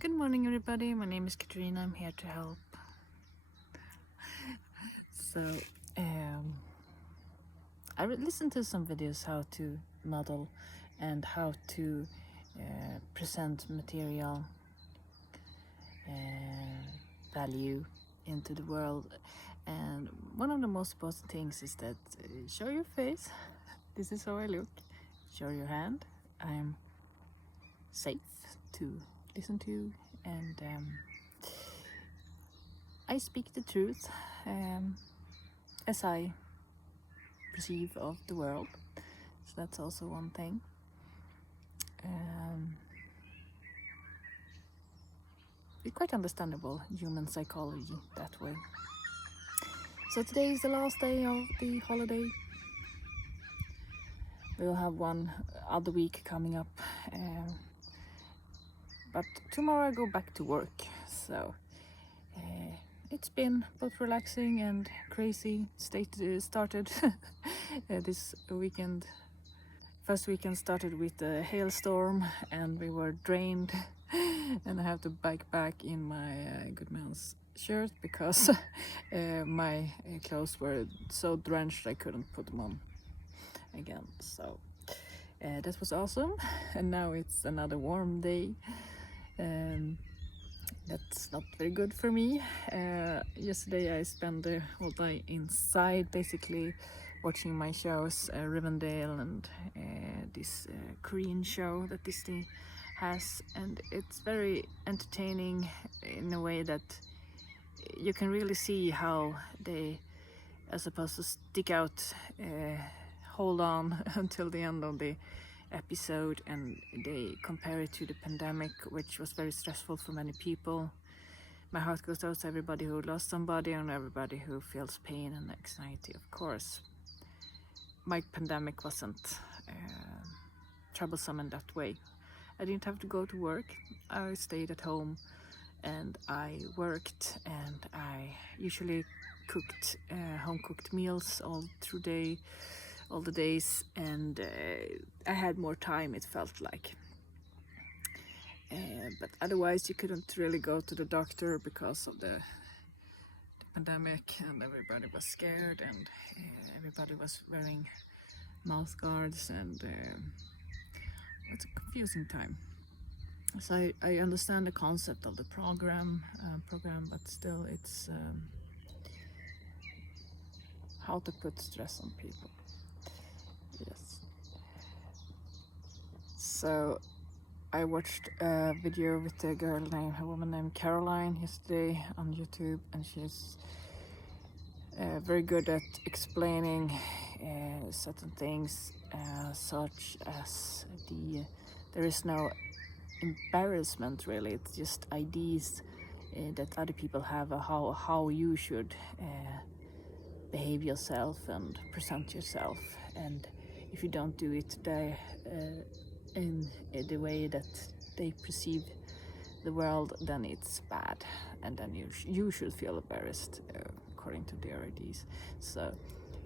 Good morning, everybody. My name is Katrina. I'm here to help. So, I listened to some videos how to model and how to present material value into the world. And one of the most important things is that show your face. This is how I look. Show your hand. I'm safe to listen to, and I speak the truth as I perceive of the world. So that's also one thing. It's quite understandable human psychology that way. So today is the last day of the holiday. We'll have one other week coming up, but tomorrow I go back to work. So it's been both relaxing and crazy. Started this weekend. First weekend started with a hailstorm and we were drained and I have to bike back in my good man's shirt because my clothes were so drenched I couldn't put them on again. So that was awesome. And now it's another warm day. That's not very good for me. Yesterday I spent the whole day inside, basically watching my shows, Rivendell and this Korean show that Disney has, and it's very entertaining in a way that you can really see how they are supposed to stick out, hold on until the end of the episode, and they compare it to the pandemic, which was very stressful for many people. My heart goes out to everybody who lost somebody and everybody who feels pain and anxiety, of course. My pandemic wasn't troublesome in that way. I didn't have to go to work. I stayed at home and I worked, and I usually cooked home-cooked meals all the days, and I had more time, it felt like. But otherwise you couldn't really go to the doctor because of the pandemic, and everybody was scared, and everybody was wearing mouth guards, and it's a confusing time. So I understand the concept of the program, but still it's how to put stress on people. Yes. So I watched a video with a woman named Caroline yesterday on YouTube, and she's very good at explaining certain things, such as there is no embarrassment really, it's just ideas that other people have, how you should behave yourself and present yourself, and if you don't do it in the way that they perceive the world, then it's bad, and then you should feel embarrassed according to their ideas. So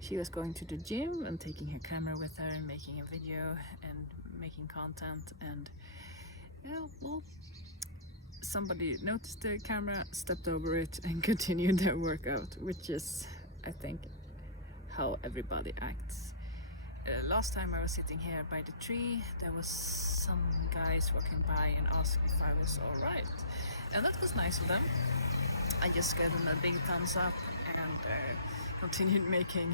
she was going to the gym and taking her camera with her and making a video and making content, and well, somebody noticed the camera, stepped over it and continued their workout, which is, I think, how everybody acts. Last time I was sitting here by the tree, there was some guys walking by and asked if I was alright, and that was nice of them. I just gave them a big thumbs up and continued making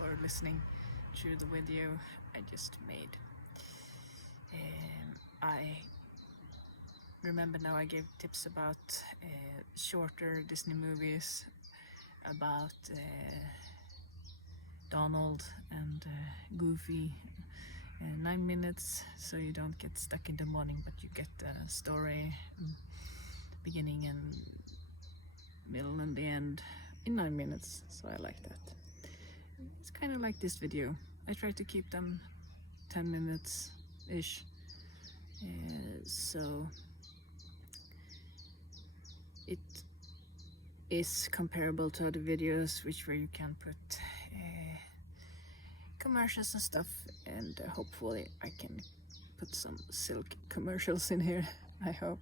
or listening to the video I just made. I remember now I gave tips about shorter Disney movies, about Donald and Goofy, 9 minutes, so you don't get stuck in the morning, but you get the story, beginning and middle and the end in 9 minutes, so I like that. It's kind of like this video. I try to keep them 10 minutes ish, so it is comparable to other videos, where you can put commercials and stuff, and hopefully I can put some silk commercials in here, I hope.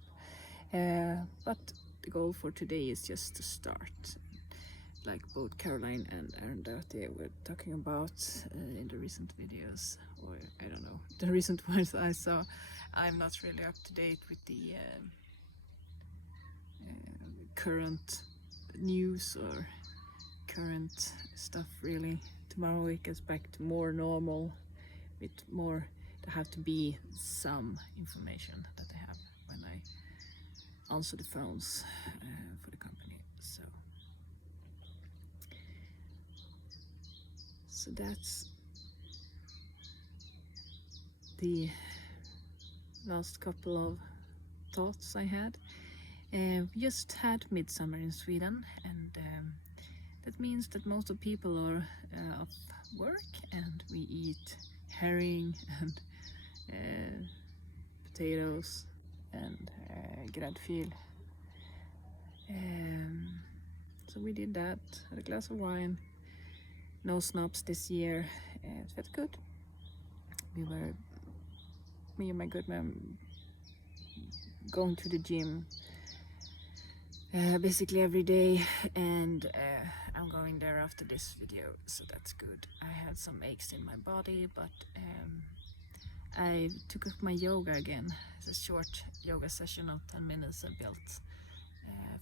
But the goal for today is just to start, like both Caroline and Arundhati were talking about in the recent videos, or I don't know, the recent ones I saw. I'm not really up to date with the current news or current stuff really. Tomorrow it gets back to more normal, with more, there have to be some information that I have when I answer the phones for the company. So that's the last couple of thoughts I had. We just had midsummer in Sweden, and that means that most of people are off work, and we eat herring and potatoes and gräddfil. So we did that, had a glass of wine, no snaps this year. It felt good. Me and my good man going to the gym basically every day, and I'm going there after this video, so that's good. I had some aches in my body, but I took up my yoga again. It's a short yoga session of 10 minutes I built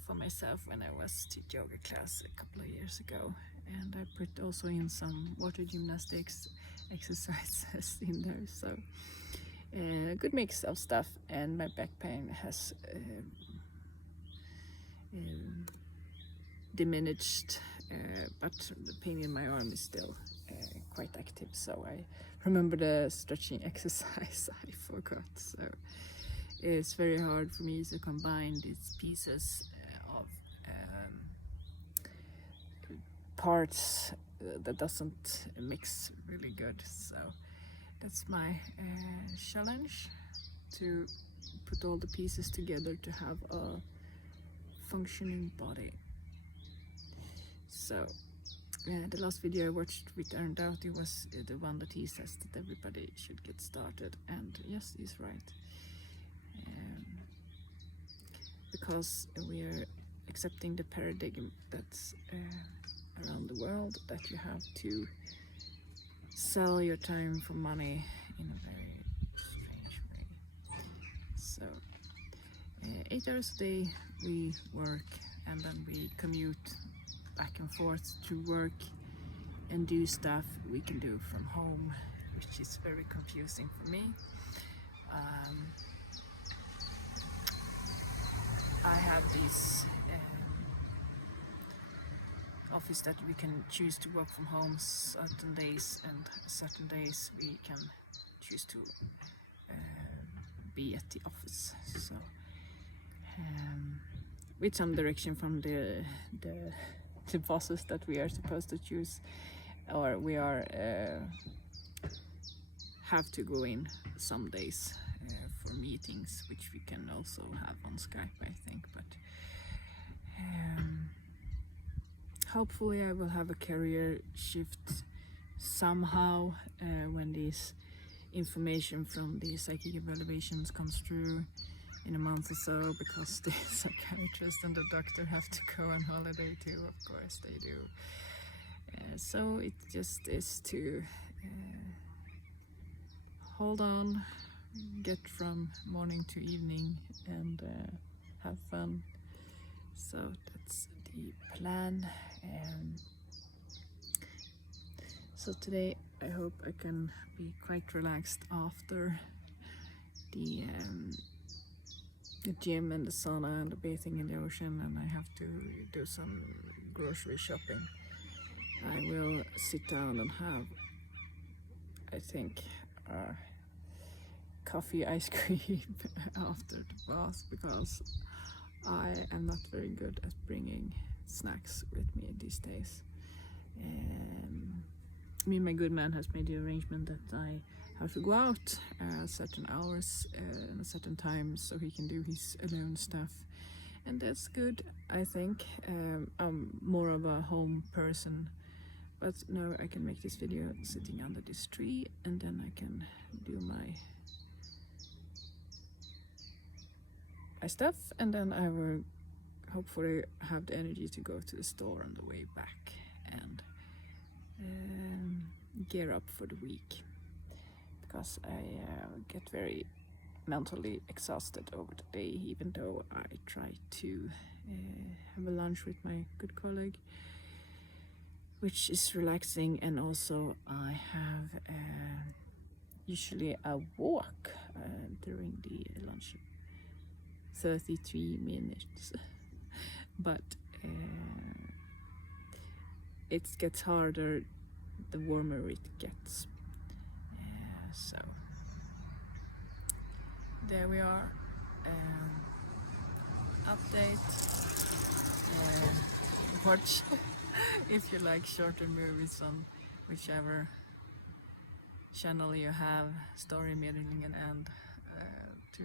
for myself when I was to yoga class a couple of years ago, and I put also in some water gymnastics exercises in there, so a good mix of stuff. And my back pain has diminished, but the pain in my arm is still quite active, so I remember the stretching exercise I forgot. So it's very hard for me to combine these pieces of parts that doesn't mix really good. So that's my challenge, to put all the pieces together to have a functioning body. So the last video I watched with Arundhati was the one that he says that everybody should get started, and yes, he's right. Because we are accepting the paradigm that's around the world, that you have to sell your time for money in a very strange way. So 8 hours a day we work, and then we commute back and forth to work and do stuff we can do from home, which is very confusing for me. I have this office that we can choose to work from home certain days, and certain days we can choose to be at the office. So with some direction from the bosses that we are supposed to choose, or we are have to go in some days for meetings, which we can also have on Skype, I think. But hopefully I will have a career shift somehow when this information from the psychic evaluations comes through in a month or so, because the psychiatrist and the doctor have to go on holiday too, of course they do. So it just is to hold on, get from morning to evening, and have fun. So that's the plan. So today I hope I can be quite relaxed after the gym and the sauna and the bathing in the ocean, and I have to do some grocery shopping. I will sit down and have, I think, coffee ice cream after the bath, because I am not very good at bringing snacks with me these days. Me and my good man has made the arrangement that I have to go out certain hours and a certain time, so he can do his alone stuff, and that's good, I think. I'm more of a home person, but now I can make this video sitting under this tree, and then I can do my my stuff, and then I will hopefully have the energy to go to the store on the way back and gear up for the week, because I get very mentally exhausted over the day, even though I try to have a lunch with my good colleague, which is relaxing, and also I have usually a walk during the lunch, 33 minutes. But it gets harder the warmer it gets. So there we are. Update. Watch if you like shorter movies on whichever channel you have, story, middling and end, to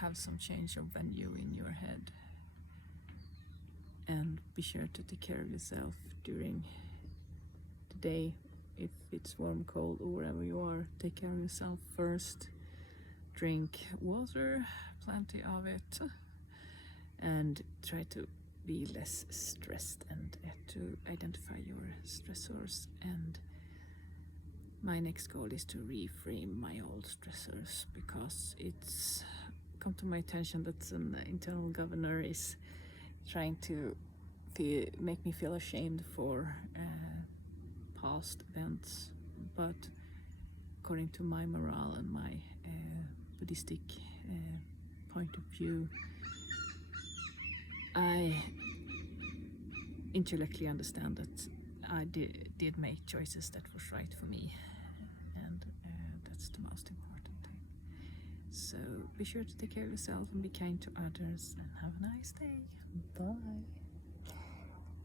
have some change of venue in your head. And be sure to take care of yourself during the day. If it's warm, cold, or wherever you are, take care of yourself first. Drink water, plenty of it, and try to be less stressed and to identify your stressors. And my next goal is to reframe my old stressors, because it's come to my attention that an internal governor is trying to make me feel ashamed for past events. But according to my morale and my Buddhistic point of view, I intellectually understand that I did make choices that was right for me, and that's the most important thing. So be sure to take care of yourself and be kind to others, and have a nice day. Bye.